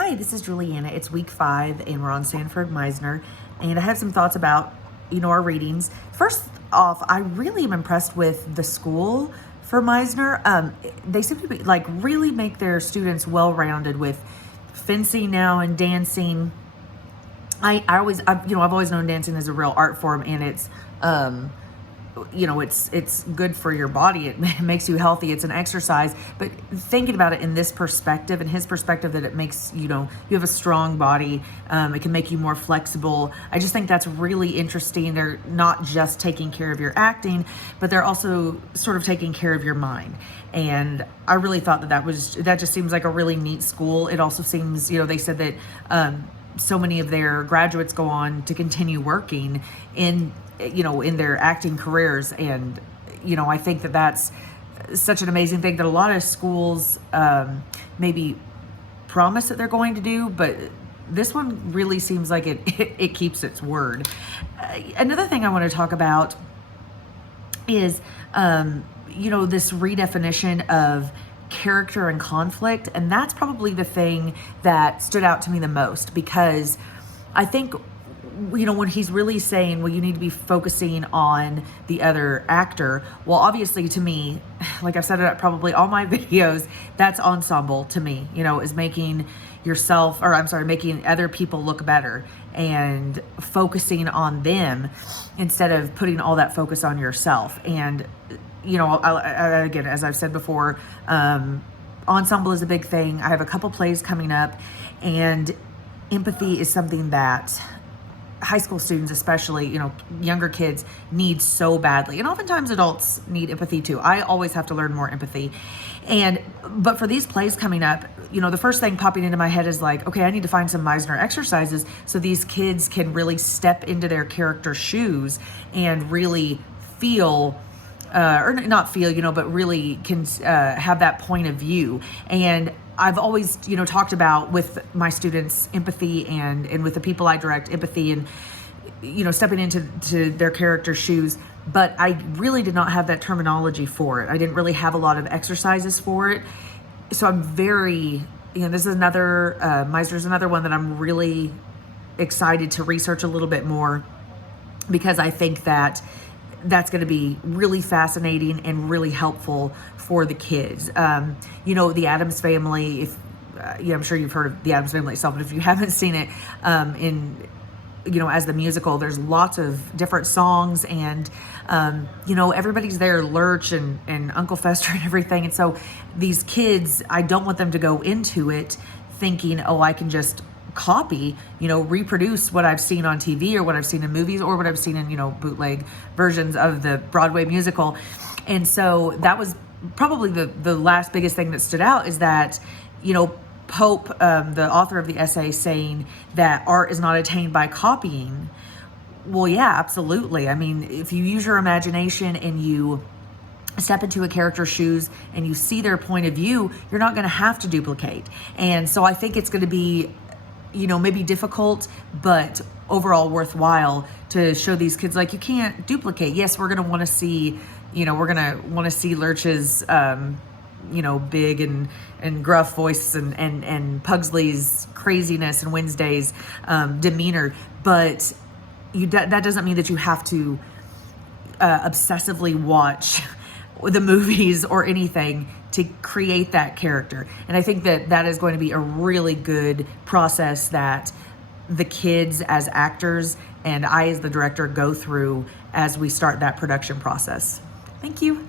Hi, this is Juliana. It's week 5 and we're on Sanford Meisner. And I have some thoughts about, our readings. First off, I really am impressed with the school for Meisner. They seem to be really make their students well-rounded with fencing now and dancing. I've always known dancing is a real art form, and it's good for your body. It makes you healthy. It's an exercise. But thinking about it in this perspective, in his perspective, that it makes, you have a strong body. It can make you more flexible. I just think that's really interesting. They're not just taking care of your acting, but they're also sort of taking care of your mind. And I really thought that just seems like a really neat school. It also seems, they said that, so many of their graduates go on to continue working in their acting careers. And, I think that that's such an amazing thing that a lot of schools maybe promise that they're going to do, but this one really seems like it keeps its word. Another thing I want to talk about is, this redefinition of character and conflict. And that's probably the thing that stood out to me the most, because I think, when he's really saying, well, you need to be focusing on the other actor. Well, obviously to me, like I've said it at probably all my videos, that's ensemble to me, is making making other people look better and focusing on them instead of putting all that focus on yourself. And again, as I've said before, ensemble is a big thing. I have a couple plays coming up, and empathy is something that high school students, especially, younger kids, need so badly. And oftentimes adults need empathy too. I always have to learn more empathy. But for these plays coming up, the first thing popping into my head is okay, I need to find some Meisner exercises so these kids can really step into their character shoes and really feel, or not feel, but really can have that point of view. And I've always, talked about with my students empathy and with the people I direct, empathy and, stepping into their character shoes. But I really did not have that terminology for it. I didn't really have a lot of exercises for it. So I'm very, this is another, Meisner's another one that I'm really excited to research a little bit more, because I think that that's going to be really fascinating and really helpful for the kids. The Addams Family, if I'm sure you've heard of the Addams Family itself, but if you haven't seen it as the musical, there's lots of different songs, and everybody's there, Lurch and Uncle Fester and everything. And so these kids, I don't want them to go into it thinking, oh, I can just copy, reproduce what I've seen on TV or what I've seen in movies or what I've seen in, bootleg versions of the Broadway musical. And so that was probably the last biggest thing that stood out, is that, Pope, the author of the essay, saying that art is not attained by copying. Well, yeah, absolutely. I mean, if you use your imagination and you step into a character's shoes and you see their point of view, you're not going to have to duplicate. And so I think it's going to be, maybe difficult, but overall worthwhile to show these kids, you can't duplicate. Yes, we're going to want to see, Lurch's, big and gruff voice and Pugsley's craziness and Wednesday's demeanor. But that doesn't mean that you have to obsessively watch the movies or anything to create that character. And I think that is going to be a really good process that the kids as actors and I as the director go through as we start that production process. Thank you.